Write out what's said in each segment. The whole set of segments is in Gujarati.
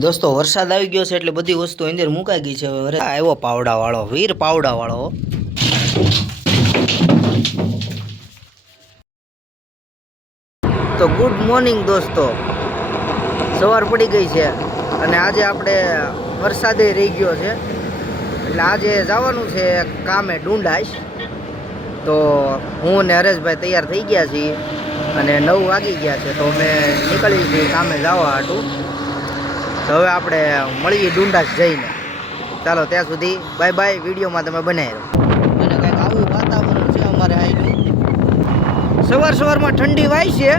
દોસ્તો વરસાદ આવી ગયો છે એટલે બધી વસ્તુ અંદર મુકાઈ ગઈ છે. અરે આવ્યો પાવડાવાળો, વીર પાવડાવાળો. તો ગુડ મોર્નિંગ દોસ્તો, સવાર પડી ગઈ છે અને આજે આપણે વરસાદે રહી ગયો છે એટલે આજે જવાનું છે કામે ડુંડાઈશ. તો હું ને હરેશભાઈ તૈયાર થઈ ગયા છીએ અને 9 વાગી ગયા છે તો અમે નીકળી છીએ કામે જવા હાટું. તો હવે આપણે મળીએ ડુંડાસ જઈને. ચાલો ત્યાં સુધી બાય બાય. વિડીયોમાં તમે બનાવી રહો. અને કંઈક આવું વાતાવરણ છે અમારે અહીંનું. સવારમાં ઠંડી વાય છે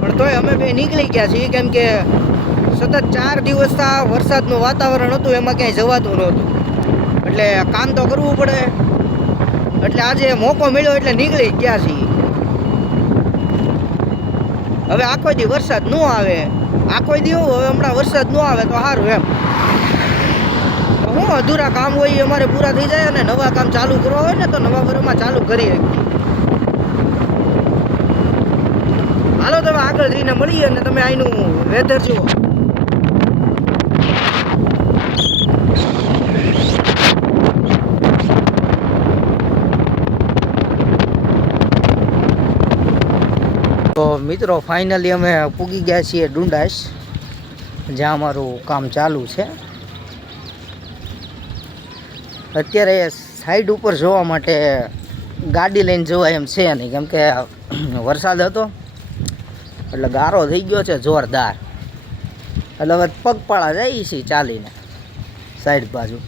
પણ તોય અમે બે નીકળી ગયા છીએ, કેમ કે સતત 4 દિવસ આ વરસાદનું વાતાવરણ હતું, એમાં ક્યાંય જવાતું નહોતું એટલે કામ તો કરવું પડે. એટલે આજે મોકો મળ્યો એટલે નીકળી ગયા છીએ. હવે આખો દી વરસાદ ન આવે, આખો દી હવે હમણાં વરસાદ ન આવે તો સારું એમ. તો હું અધૂરા કામ હોય એ અમારે પૂરા થઈ જાય અને નવા કામ ચાલુ કરવા હોય ને તો નવા વર્ષમાં ચાલુ કરી શકીએ. હાલો તમે આગળ જઈને મળીએ અને તમે અહીંનું વેધર જુઓ. તો મિત્રો ફાઇનલી અમે પૂગી ગયા છીએ ડુંડાઈશ, જ્યાં અમારું કામ ચાલુ છે. અત્યારે સાઈડ ઉપર જોવા માટે ગાડી લઈને જવાય એમ છે નહીં, કેમ કે વરસાદ હતો એટલે ગારો થઈ ગયો છે જોરદાર. એટલે હવે પગપાળા જઈએ છીએ ચાલીને સાઈડ બાજુ.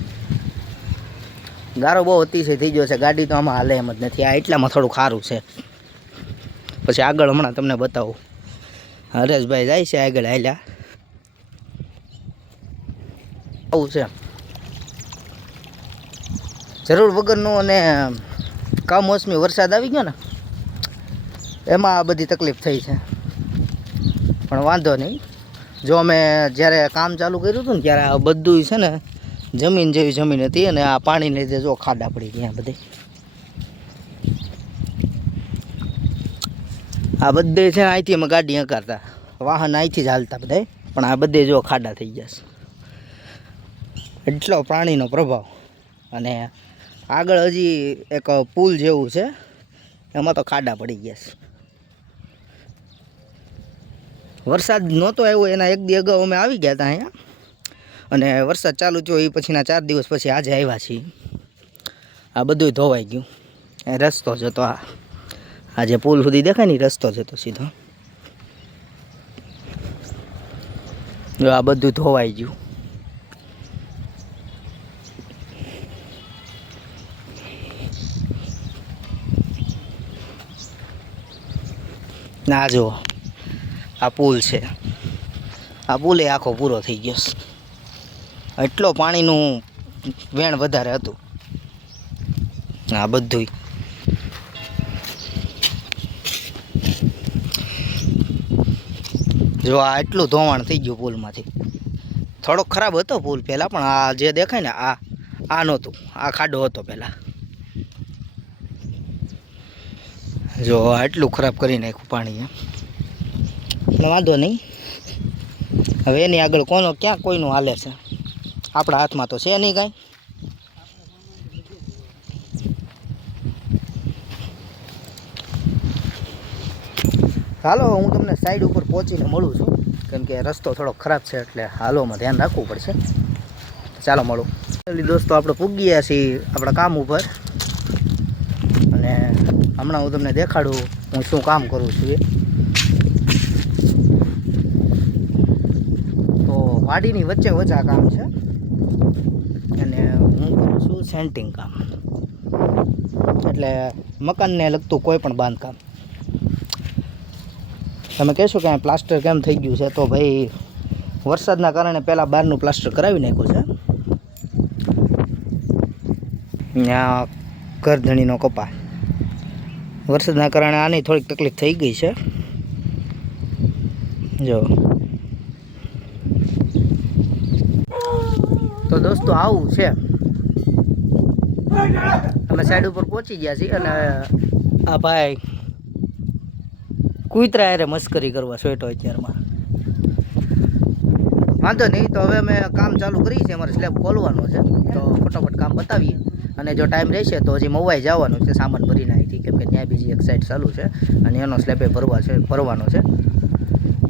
ગારો બહુ અતિશય થઈ ગયો છે, ગાડી તો આમાં હાલે એમ જ નથી. આ એટલામાં થોડું સારું છે, પછી આગળ હમણાં તમને બતાવું. હરેશભાઈ જાય છે આગળ હાલ્યા. આવું છે જરૂર વગરનું, અને કમોસમી વરસાદ આવી ગયો ને એમાં આ બધી તકલીફ થઈ છે. પણ વાંધો નહીં, જો અમે જ્યારે કામ ચાલુ કર્યું હતું ને ત્યારે આ બધું છે ને જમીન જેવી જમીન હતી અને આ પાણીને લીધે જો ખાડા પડી ગયા બધી. આ બધે છે અહીંથી અમે ગાડી હંકારતા, વાહન અહીંથી જ હાલતા બધા, પણ આ બધે જો ખાડા થઈ ગયા છે. એટલો પ્રાણીનો પ્રભાવ. અને આગળ હજી એક પુલ જેવું છે, એમાં તો ખાડા પડી ગયા છે. વરસાદ નહોતો આવ્યો એના 1 દી અગાઉ અમે આવી ગયા હતા અહીંયા, અને વરસાદ ચાલુ થયો એ પછીના 4 દિવસ પછી આજે આવ્યા છીએ. આ બધું ધોવાઈ ગયું. એ રસ્તો જતો આ જે પુલ સુધી દેખાય ને રસ્તો જતો સીધો. જો આ બધું ધોવાઈ ગયું. ના જુઓ આ પુલ છે, આ પુલે આખો પૂરો થઈ ગયો છે. એટલો પાણીનું વેણ વધારે હતું. આ બધું જો આ એટલું ધોવાણ થઈ ગયું પુલમાંથી. થોડોક ખરાબ હતો પુલ પહેલાં, પણ આ જે દેખાય ને આ નહોતું, આ ખાડો હતો પહેલાં. જો એટલું ખરાબ કરી નાખ્યું પાણી. પણ વાંધો નહીં, હવે એની આગળ ક્યાં કોઈનું હાલે છે, આપણા હાથમાં તો છે નહીં કાંઈ. હાલો હું તમને સાઈડ ઉપર પહોંચીને મળું છું, કેમ કે રસ્તો થોડો ખરાબ છે એટલે હાલોમાં ધ્યાન રાખવું પડશે. ચાલો મળું. દોસ્તો આપણે પૂગી ગયા છીએ આપણા કામ ઉપર, અને હમણાં હું તમને દેખાડું હું શું કામ કરું છું એ. તો વાડીની વચ્ચે આ કામ છે અને હું કરું છું સેન્ટિંગ કામ, એટલે મકાનને લગતું કોઈ પણ બાંધકામ. તમે કહેશો કે પ્લાસ્ટર કેમ થઈ ગયું છે, તો ભાઈ વરસાદના કારણે પહેલાં બહારનું પ્લાસ્ટર કરાવી નાખ્યું છે. ત્યાં ઘરધણીનો કપા વરસાદના કારણે આની થોડીક તકલીફ થઈ ગઈ છે. જો તો દોસ્તો આવું છે. અમે સાઈડ ઉપર પહોંચી ગયા છીએ અને આ ભાઈ કૂતરા યારે મસ્કરી કરવા સોયટો અત્યારમાં. વાંધો નહીં, તો હવે અમે કામ ચાલુ કરીએ છીએ. અમારે સ્લેબ ખોલવાનો છે, તો ફટાફટ કામ બતાવીએ. અને જો ટાઈમ રહેશે તો હજી મવાઈ જવાનું છે સામાન ભરીને અહીંથી, કેમ કે ત્યાં બીજી એક સાઈડ ચાલુ છે અને એનો સ્લેબે ભરવાનો છે.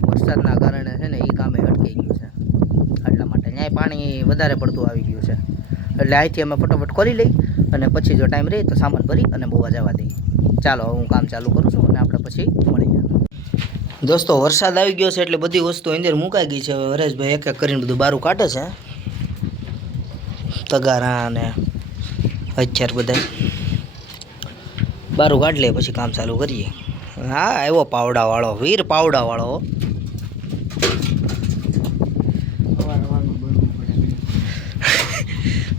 વરસાદના કારણે છે ને એ કામે અટકી ગયું છે, એટલા માટે ત્યાં પાણી વધારે પડતું આવી ગયું છે. એટલે અહીંથી અમે ફટાફટ ખોલી લઈ અને પછી જો ટાઈમ રહે તો સામાન ભરી અને મવા જવા દઈએ. ચાલો હું કામ ચાલુ કરું છું અને આપણે પછી મળીએ. દોસ્તો વરસાદ આવી ગયો છે એટલે બધી વસ્તુ અંદર મુકાઈ ગઈ છે. હવે હરેશભાઈ એક એક કરીને બધું બારું કાઢે છે, તગારા અને અત્યારે બધા બારું કાઢ લે પછી કામ ચાલુ કરીએ. હા આવ્યો પાવડાવાળો, વીર પાવડાવાળો.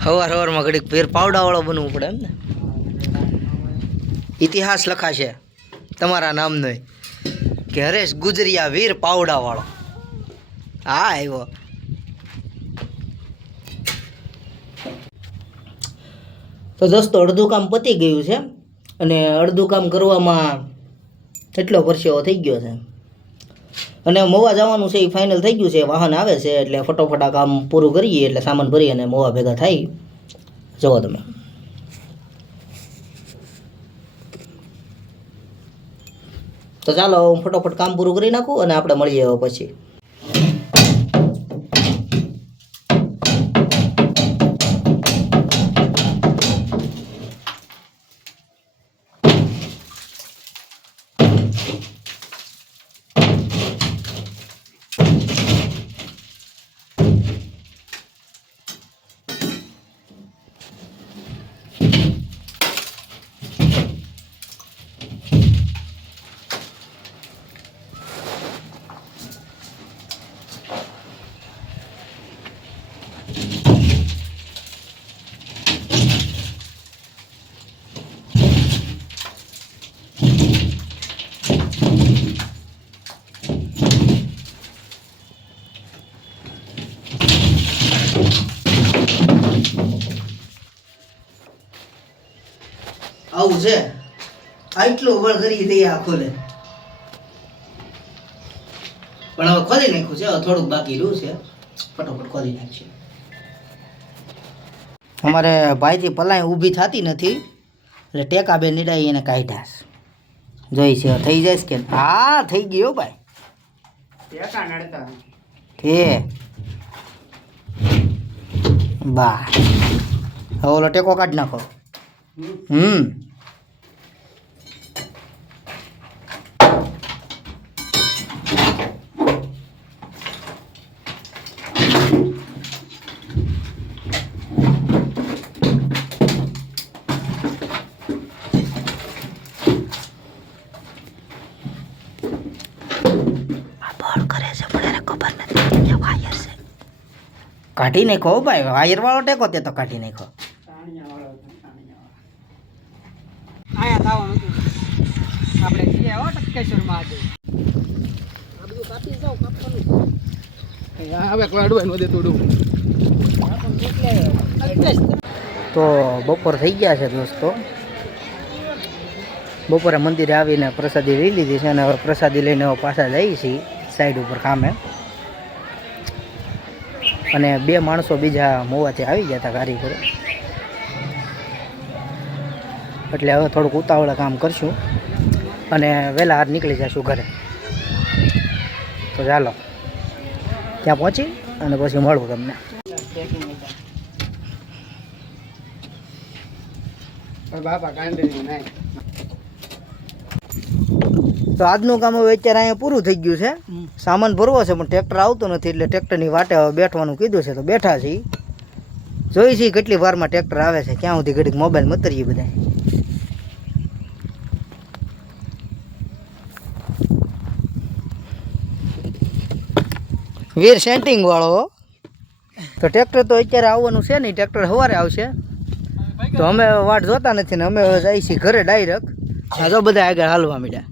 સવારમાં ઘડીક વીર પાવડાવાળો બનવું પડે એમ ને. ઇતિહાસ લખાશે તમારા નામનો કે હરેશ ગુજરિયા વીર પાવડાવાળો. હા આવ્યો. તો દોસ્તો અડધું કામ પતી ગયું છે અને અડધું કામ કરવામાં એટલો પરસેવો થઈ ગયો છે અને મોવા જવાનું છે એ ફાઇનલ થઈ ગયું છે. વાહન આવે છે એટલે ફટોફટ આ કામ પૂરું કરીએ એટલે સામાન ભરી અને મોવા ભેગા થાય. જુઓ તમે. તો ચાલો હું ફટોફટ કામ પૂરું કરી નાખું અને આપણે મળીએ પછી. આવું છે, આટલું વળ કરી દઈએ આ ખોલે, પણ હવે ખોલી નાખ્યું છે. હવે થોડુંક બાકી રહ્યું છે, ફટોફટ ખોલી નાખશે. અમારે ભાઈથી પલાય ઊભી થતી નથી એટલે ટેકા બે નીડાઈ એને કાઢ્યા જોઈ છે. થઈ જાય કે હા થઈ ગયો ભાઈ. ટેકા નડતા હે બા. હવે ઓલો ટેકો કાઢી નાખો. કાઢી નાખો ભાઈ, વાયર વાળો ટેકો તે તો કાઢી નાખો. તો બપોર થઈ ગયા છે દોસ્તો. બપોરે મંદિરે આવીને પ્રસાદી લઈ લીધી છે અને હવે પ્રસાદી લઈને પાછા જઈએ છીએ સાઈડ ઉપર કામે. અને બે માણસો બીજા મોવાથી આવી ગયા હતા કારીગરો, એટલે હવે થોડુંક ઉતાવળે કામ કરશું અને વહેલા હાર નીકળી જઈશું ઘરે. તો ચાલો ત્યાં પહોંચી અને પછી મળું તમને. તો આજનું કામ હવે અત્યારે અહીંયા પૂરું થઈ ગયું છે. સામાન ભરવો છે પણ ટ્રેક્ટર આવતું નથી એટલે ટ્રેક્ટરની વાટે હવે બેઠવાનું કીધું છે તો બેઠા છીએ. જોઈ છીએ કેટલી વારમાં ટ્રેક્ટર આવે છે, ક્યાં સુધી ઘડીક મોબાઈલ મતરીએ બધા. વીર સેન્ટિંગ વાળો. તો ટ્રેક્ટર તો અત્યારે આવવાનું છે નહીં, ટ્રેક્ટર સવારે આવશે. તો અમે વાટ જોતા નથી ને અમે જઈએ છીએ ઘરે ડાયરેક્ટ. આ તો બધા આગળ હાલવા માંડ્યા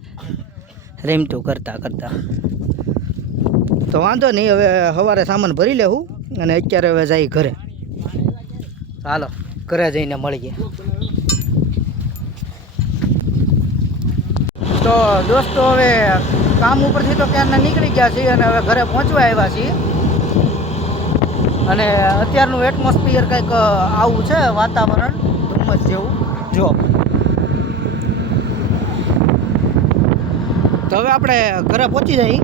રેમતું કરતા કરતા. તો વાંધો નહીં, હવે સવારે સામાન ભરી લેવું અને અત્યારે હવે જઈએ ઘરે. હાલો ઘરે જઈને મળીએ. તો દોસ્તો હવે કામ ઉપરથી તો ક્યારના નીકળી ગયા છીએ અને હવે ઘરે પહોંચવા આવ્યા છીએ. અને અત્યારનું એટમોસ્ફિયર કંઈક આવું છે, વાતાવરણ ધુમ્મસ જેવું. જો તો હવે આપણે ઘરે પહોંચી જઈએ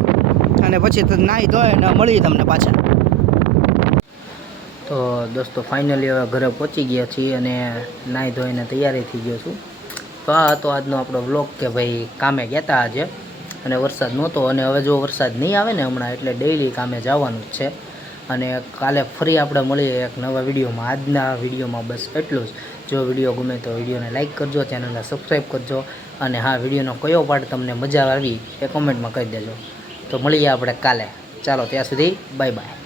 અને પછી નાહી ધોઈને મળીએ તમને પાછા. તો દોસ્તો ફાઇનલી હવે ઘરે પહોંચી ગયા છીએ અને નાહી ધોઈને તૈયારી થઈ ગયો છું. તો આ હતો આજનો આપણો વ્લોગ કે ભાઈ કામે ગયા હતા આજે અને વરસાદ નહોતો. અને હવે જો વરસાદ નહીં આવે ને હમણાં એટલે ડેઈલી કામે જવાનું જ છે. અને કાલે ફરી આપણે મળીએ એક નવા વિડીયોમાં. આજના વિડીયોમાં બસ એટલું જ. જો વિડીયો ગમે તો વિડીયોને લાઇક કરજો, ચેનલને સબસ્ક્રાઈબ કરજો. અને હા, વિડીયોનો કયો પાર્ટ તમને મજા આવી એ કોમેન્ટમાં કહી દેજો. તો મળીએ આપણે કાલે. ચાલો ત્યાં સુધી બાય બાય.